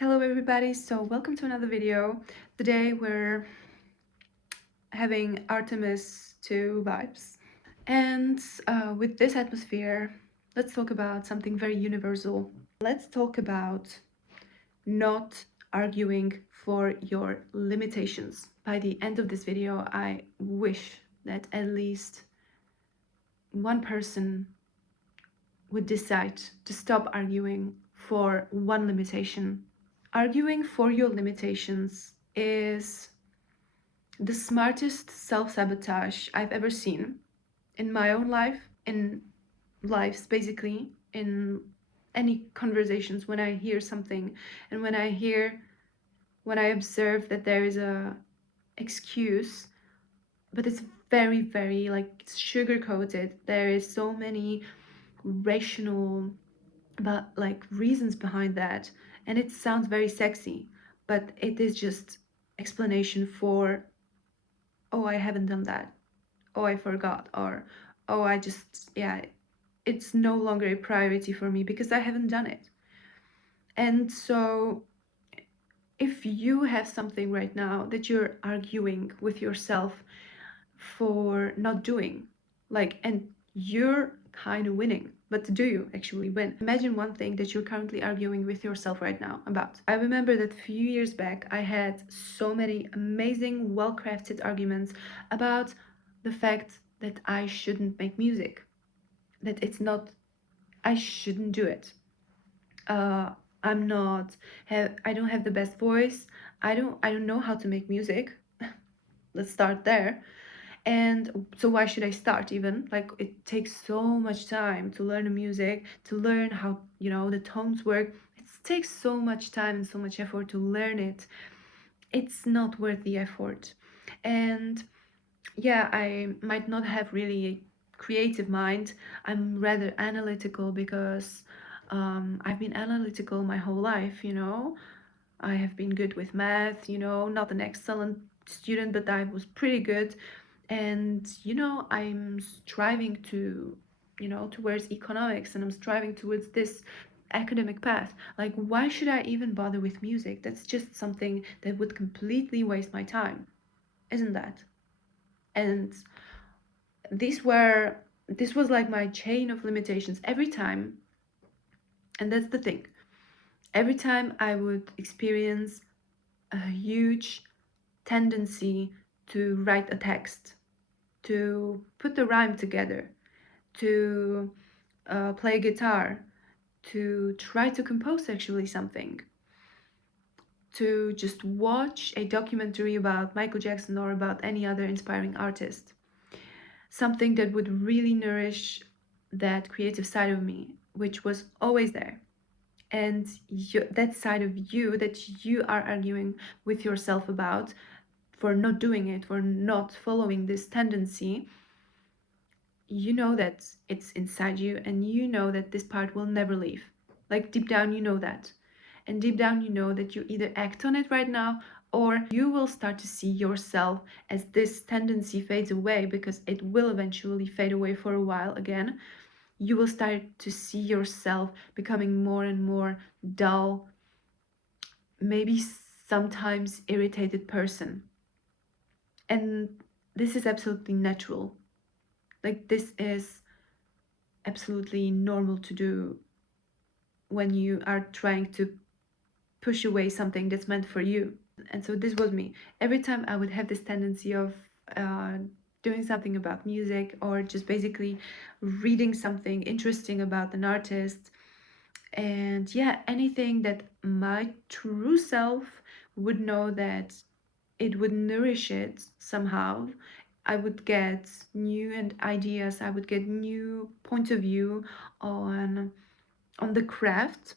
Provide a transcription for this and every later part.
Hello everybody, so welcome to another video. Today we're having Artemis 2 vibes. And with this atmosphere, let's talk about something very universal. Let's talk about not arguing for your limitations. By the end of this video, I wish that at least one person would decide to stop arguing for one limitation. Arguing for your limitations is the smartest self-sabotage I've ever seen in my own life, in lives basically, in any conversations. When I hear something and when I observe that there is a excuse, but it's very, very like sugar coated. There is so many rational but like reasons behind that, and it sounds very sexy, but it is just explanation for, oh, I haven't done that, oh, I forgot, or oh, I just, yeah, it's no longer a priority for me because I haven't done it. And so if you have something right now that you're arguing with yourself for not doing, like, and you're kind of winning, but do you actually win? Imagine one thing that you're currently arguing with yourself right now about. I remember that a few years back I had so many amazing, well-crafted arguments about the fact that I shouldn't make music, that it's not, I shouldn't do it. I'm not I don't have the best voice. I don't know how to make music. Let's start there. And so why should I start even? Like, it takes so much time to learn the music, to learn how, the tones work. It takes so much time and so much effort to learn it. It's not worth the effort. And yeah, I might not have really a creative mind. I'm rather analytical because I've been analytical my whole life. I have been good with math, not an excellent student, but I was pretty good. And, I'm striving to, towards economics, and I'm striving towards this academic path. Like, why should I even bother with music? That's just something that would completely waste my time, isn't that? And this was like my chain of limitations every time. And that's the thing. Every time I would experience a huge tendency to write a text, to put the rhyme together, to play guitar, to try to compose actually something, to just watch a documentary about Michael Jackson or about any other inspiring artist. Something that would really nourish that creative side of me, which was always there. And that side of you that you are arguing with yourself about for not doing it, for not following this tendency, you know that it's inside you, and you know that this part will never leave. Like, deep down, you know that. And deep down, you know that you either act on it right now, or you will start to see yourself as this tendency fades away, because it will eventually fade away for a while again. You will start to see yourself becoming more and more dull, maybe sometimes irritated person. And this is absolutely natural. Like, this is absolutely normal to do when you are trying to push away something that's meant for you. And so this was me. Every time I would have this tendency of uh, doing something about music, or just basically reading something interesting about an artist, and yeah, anything that my true self would know that it would nourish it somehow. I would get new and ideas, I would get new point of view on the craft.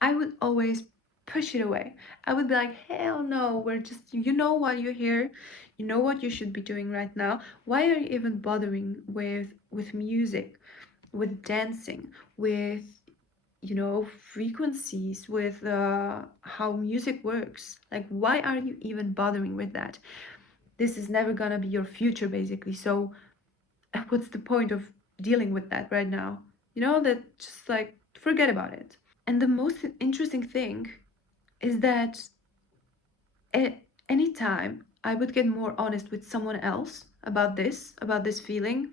I would always push it away. I would be like, hell no, we're just, you know what, you're here, you know what you should be doing right now. Why are you even bothering with music, with dancing, with, frequencies, with how music works? Like, why are you even bothering with that? This is never gonna be your future, basically. So what's the point of dealing with that right now? That just, like, forget about it. And the most interesting thing is that at any time I would get more honest with someone else about this feeling,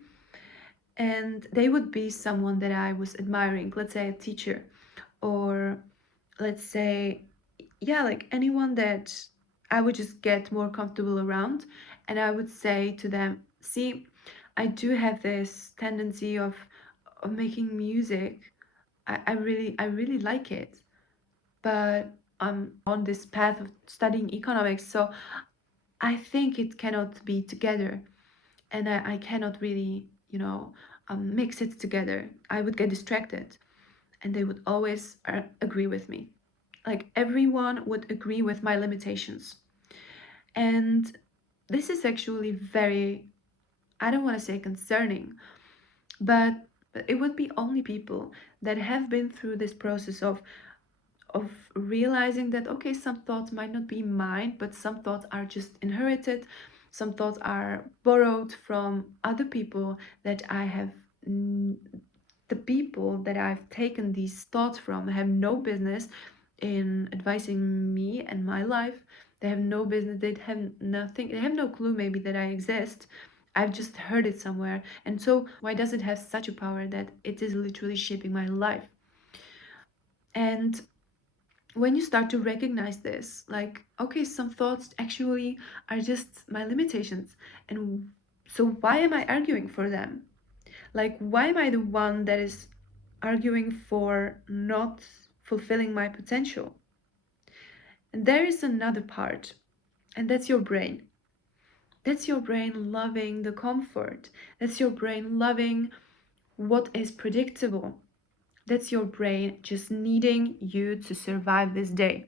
and they would be someone that I was admiring, let's say a teacher, or let's say, yeah, like anyone that I would just get more comfortable around. And I would say to them, see, I do have this tendency of making music. I really like it, but I'm on this path of studying economics, so I think it cannot be together, and I cannot really, mix it together. I would get distracted, and they would always agree with me. Like everyone would agree with my limitations. And this is actually very, I don't want to say concerning, but it would be only people that have been through this process of realizing that, okay, some thoughts might not be mine, but some thoughts are just inherited, some thoughts are borrowed from other people that I have. The people that I've taken these thoughts from have no business in advising me and my life. They have no business, they have nothing, they have no clue maybe that I exist. I've just heard it somewhere. And so, why does it have such a power that it is literally shaping my life? And when you start to recognize this, like, okay, some thoughts actually are just my limitations. And so, why am I arguing for them? Like, why am I the one that is arguing for not fulfilling my potential? And there is another part, and that's your brain. That's your brain loving the comfort. That's your brain loving what is predictable. That's your brain just needing you to survive this day.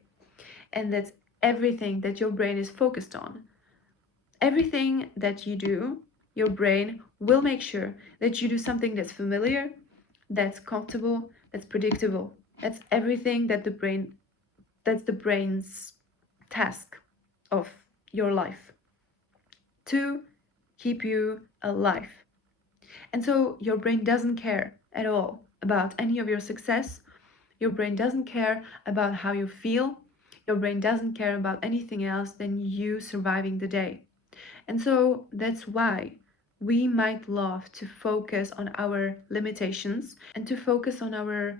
And that's everything that your brain is focused on. Everything that you do, your brain will make sure that you do something that's familiar, that's comfortable, that's predictable. That's everything that that's the brain's task of your life, to keep you alive. And so your brain doesn't care at all about any of your success. Your brain doesn't care about how you feel. Your brain doesn't care about anything else than you surviving the day. And so that's why we might love to focus on our limitations and to focus on our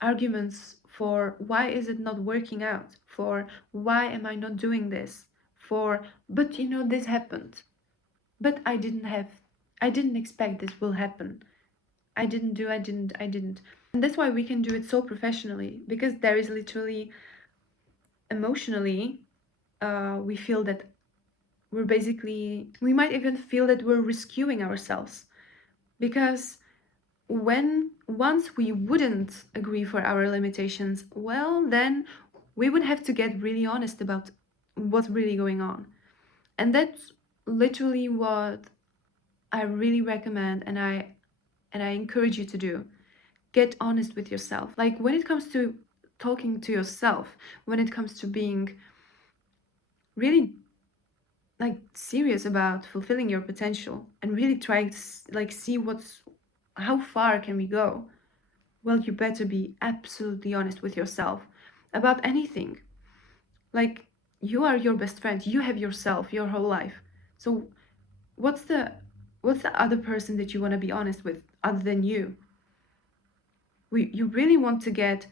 arguments for why is it not working out, for why am I not doing this, for but this happened, but I didn't expect this will happen. I didn't. And that's why we can do it so professionally, because there is literally emotionally, we feel that we might even feel that we're rescuing ourselves, because once we wouldn't agree for our limitations, well, then we would have to get really honest about what's really going on. And that's literally what I really recommend, and I encourage you to do. Get honest with yourself. Like when it comes to talking to yourself, when it comes to being really like serious about fulfilling your potential and really trying to like see how far can we go, well, you better be absolutely honest with yourself about anything. Like, you are your best friend, you have yourself your whole life. So what's the other person that you want to be honest with other than you? You really want to get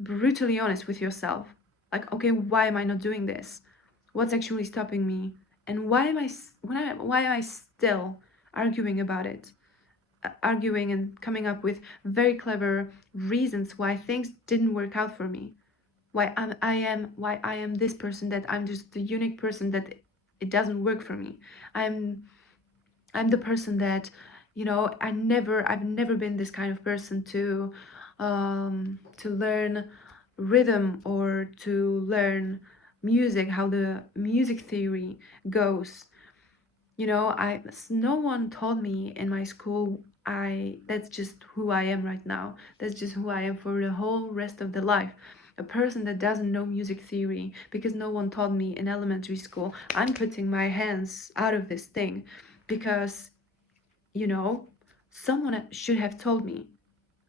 brutally honest with yourself. Like, okay, why am I not doing this? What's actually stopping me? And why am I still arguing about it? Arguing and coming up with very clever reasons why things didn't work out for me. Why I am this person, that I'm just the unique person, that it doesn't work for me. I'm the person that, I've never been this kind of person to learn rhythm or to learn music, how the music theory goes. No one told me in my school, I that's just who I am right now. That's just who I am for the whole rest of the life. A person that doesn't know music theory because no one taught me in elementary school. I'm putting my hands out of this thing because, you know, someone should have told me.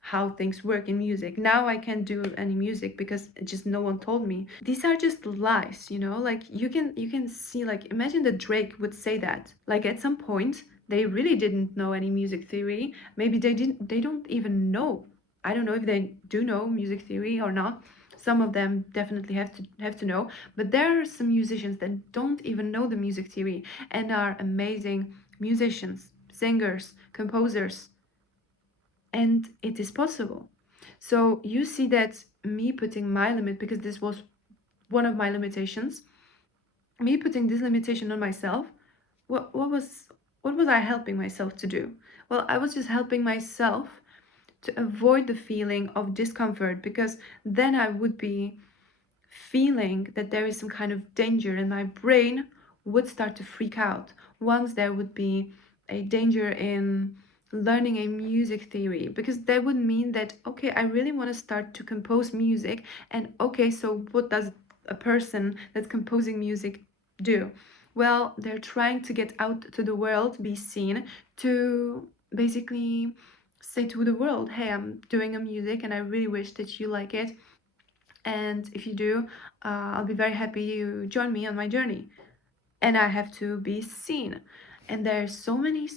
how things work in music. Now I can't do any music because just no one told me. These are just lies, you know? Like you can see, like, imagine that Drake would say that. Like at some point they really didn't know any music theory. Maybe they don't even know. I don't know if they do know music theory or not. Some of them definitely have to know, but there are some musicians that don't even know the music theory and are amazing musicians, singers, composers, and it is possible. So you see that me putting my limit, because this was one of my limitations, me putting this limitation on myself, what was I helping myself to do? Well, I was just helping myself to avoid the feeling of discomfort, because then I would be feeling that there is some kind of danger, and my brain would start to freak out once there would be a danger in learning a music theory, because that would mean that, okay, I really want to start to compose music, and okay, so what does a person that's composing music do? Well, they're trying to get out to the world, be seen, to basically say to the world, hey, I'm doing a music and I really wish that you like it, and if you do, I'll be very happy you join me on my journey. And I have to be seen. And there's so many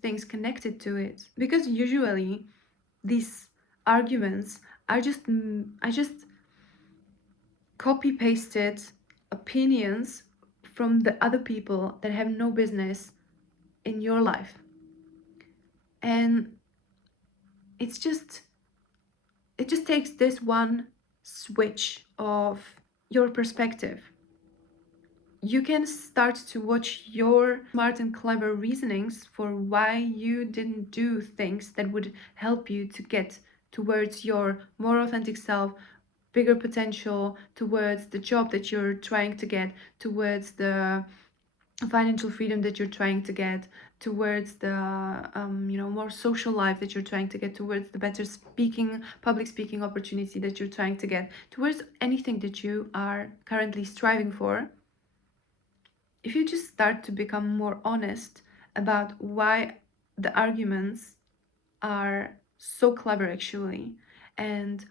things connected to it, because usually these arguments are just I just copy pasted opinions from the other people that have no business in your life. And it's just it just takes this one switch of your perspective. You can start to watch your smart and clever reasonings for why you didn't do things that would help you to get towards your more authentic self, bigger potential, towards the job that you're trying to get, towards the financial freedom that you're trying to get, towards the more social life that you're trying to get, towards the better public speaking opportunity that you're trying to get, towards anything that you are currently striving for. If you just start to become more honest about why the arguments are so clever actually, and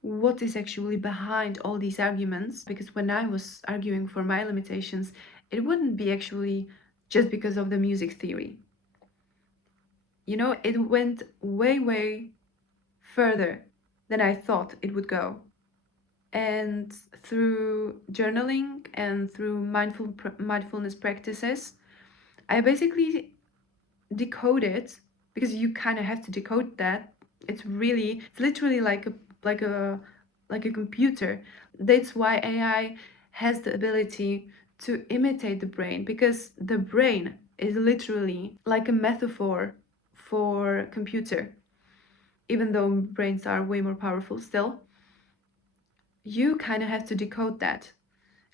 what is actually behind all these arguments, because when I was arguing for my limitations, it wouldn't be actually just because of the music theory. It went way further than I thought it would go. And through journaling and through mindfulness practices, I basically decoded, because you kind of have to decode that. It's literally like a computer. That's why AI has the ability to imitate the brain, because the brain is literally like a metaphor for computer. Even though brains are way more powerful still, you kind of have to decode that.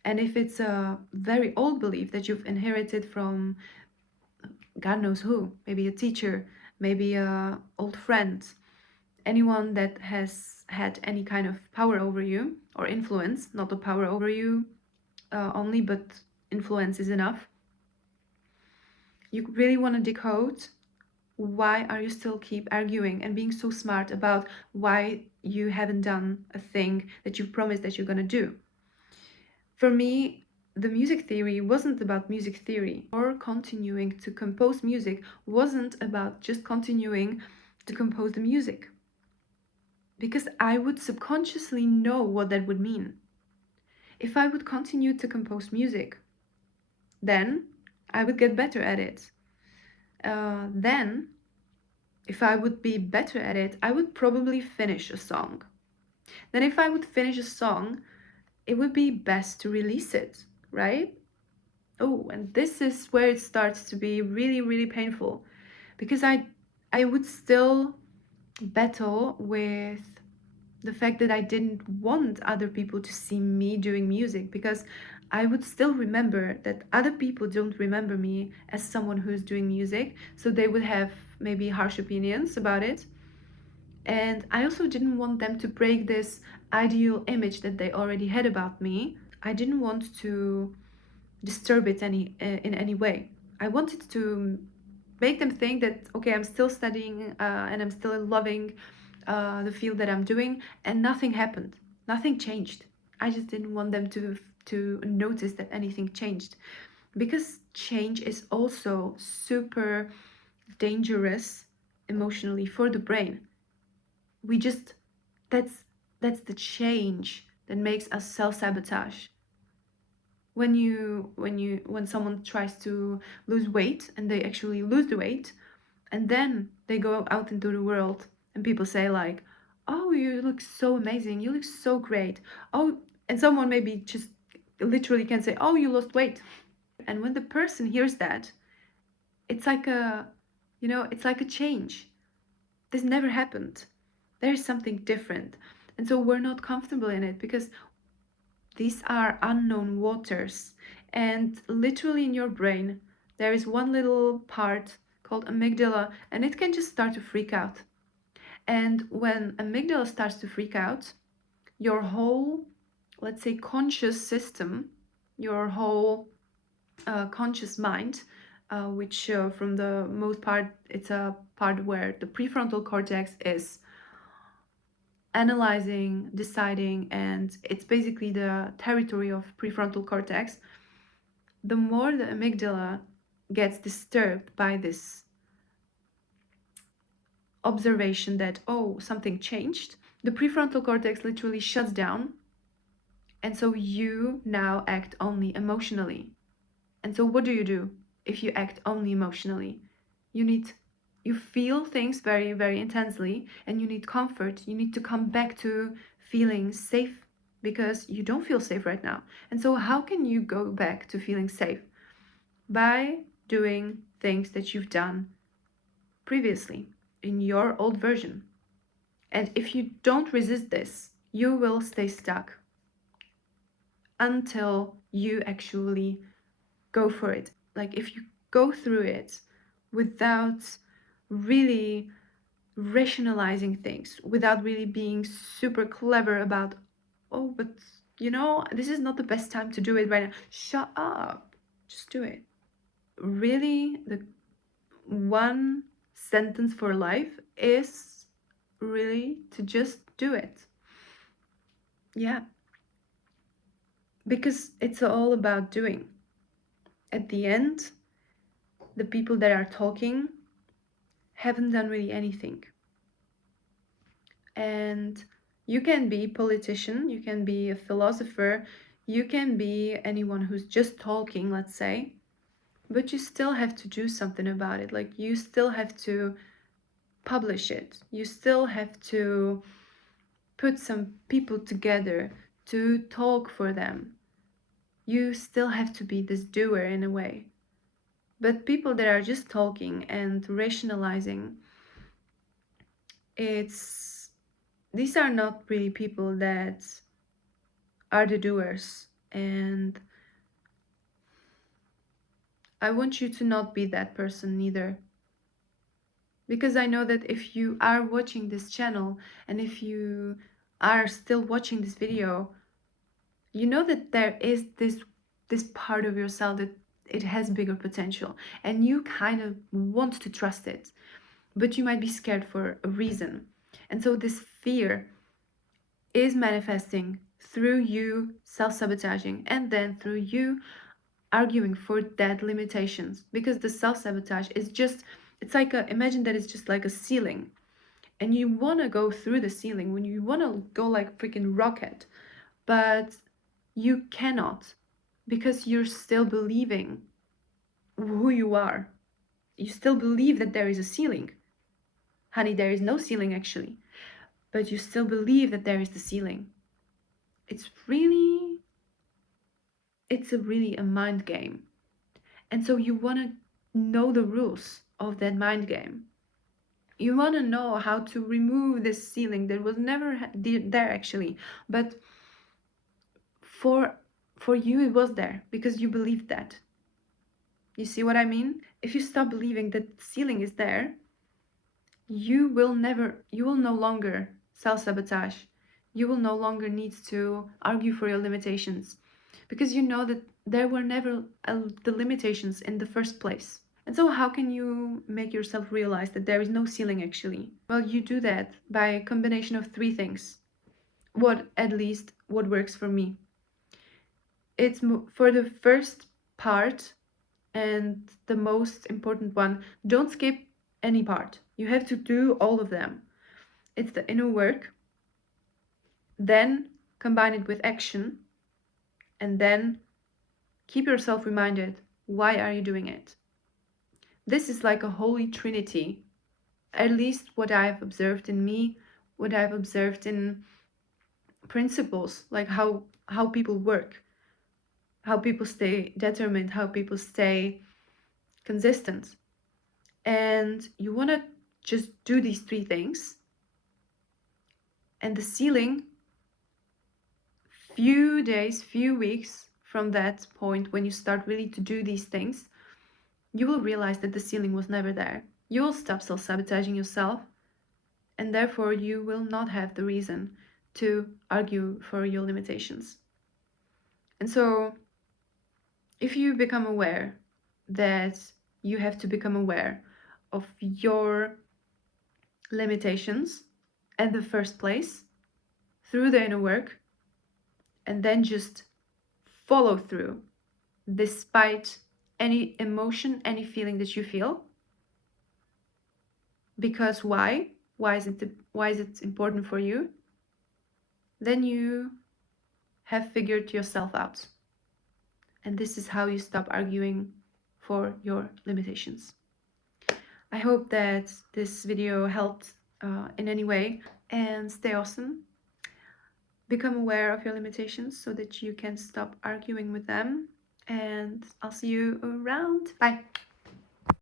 And if it's a very old belief that you've inherited from God knows who, maybe a teacher, maybe a old friend, anyone that has had any kind of power over you or influence, not the power over you only, but influence is enough. You really want to decode, why are you still keep arguing and being so smart about why you haven't done a thing that you promised that you're going to do? For me, the music theory wasn't about music theory, or continuing to compose music wasn't about just continuing to compose the music, because I would subconsciously know what that would mean. If I would continue to compose music, then I would get better at it. Then, if I would be better at it, I would probably finish a song. Then, if I would finish a song, it would be best to release it, right? Oh, and this is where it starts to be really painful, because I would still battle with the fact that I didn't want other people to see me doing music, because I would still remember that other people don't remember me as someone who's doing music, so they would have maybe harsh opinions about it. And I also didn't want them to break this ideal image that they already had about me. I didn't want to disturb it in any way. I wanted to make them think that, okay, I'm still studying and I'm still loving the field that I'm doing, and nothing happened. Nothing changed. I just didn't want them to notice that anything changed, because change is also super dangerous emotionally for the brain. We just that's the change that makes us self-sabotage. When someone tries to lose weight and they actually lose the weight, and then they go out into the world and people say like, oh, you look so amazing, you look so great, oh, and someone maybe just literally can say, oh, you lost weight. And when the person hears that, it's like a, it's like a change. This never happened. There's something different. And so we're not comfortable in it because these are unknown waters. And literally in your brain, there is one little part called amygdala, and it can just start to freak out. And when amygdala starts to freak out, your whole, let's say, conscious system, your whole conscious mind, which from the most part, it's a part where the prefrontal cortex is analyzing, deciding, and it's basically the territory of prefrontal cortex. The more the amygdala gets disturbed by this observation that, oh, something changed, the prefrontal cortex literally shuts down. And so you now act only emotionally. And so what do if you act only emotionally? You feel things very, very intensely, and you need comfort. You need to come back to feeling safe because you don't feel safe right now. And so how can you go back to feeling safe? By doing things that you've done previously in your old version. And if you don't resist this, you will stay stuck until you actually go for it. Like if you go through it without really rationalizing things, without really being super clever about, oh, but this is not the best time to do it right now. Shut up. Just do it. Really, the one sentence for life is really to just do it. Yeah. Because it's all about doing. At the end, the people that are talking haven't done really anything. And you can be a politician, you can be a philosopher, you can be anyone who's just talking, let's say, but you still have to do something about it. Like you still have to publish it. You still have to put some people together to talk for them. You still have to be this doer in a way. But people that are just talking and rationalizing, these are not really people that are the doers. And I want you to not be that person neither. Because I know that if you are watching this channel and if you are still watching this video, you know that there is this part of yourself that it has bigger potential and you kind of want to trust it, but you might be scared for a reason. And so this fear is manifesting through you self-sabotaging and then through you arguing for that limitations, because the self-sabotage is just, it's like imagine that it's just like a ceiling and you want to go through the ceiling when you want to go like freaking rocket, but you cannot because you're still believing who you are. You still believe that there is a ceiling. Honey, there is no ceiling actually, but you still believe that there is the ceiling. It's really a mind game. And so you want to know the rules of that mind game. You want to know how to remove this ceiling that was never there actually, but for you it was there because you believed that. You see what I mean? If you stop believing that the ceiling is there, you will no longer self-sabotage. You will no longer need to argue for your limitations because you know that there were never the limitations in the first place. And so how can you make yourself realize that there is no ceiling actually? Well, you do that by a combination of three things. At least what works for me. It's for the first part and the most important one, don't skip any part. You have to do all of them. It's the inner work, then combine it with action, and then keep yourself reminded, why are you doing it? This is like a holy trinity, at least what I've observed in me, what I've observed in principles, like how people work, how people stay determined, how people stay consistent. And you want to just do these three things, and the ceiling, few days, few weeks from that point when you start really to do these things, you will realize that the ceiling was never there. You will stop self-sabotaging yourself, and therefore you will not have the reason to argue for your limitations. And so if you become aware that you have to become aware of your limitations in the first place through the inner work, and then just follow through despite any emotion, any feeling that you feel. Because why? Why is it important for you? Then you have figured yourself out. And this is how you stop arguing for your limitations. I hope that this video helped in any way, and stay awesome. Become aware of your limitations so that you can stop arguing with them, and I'll see you around. Bye.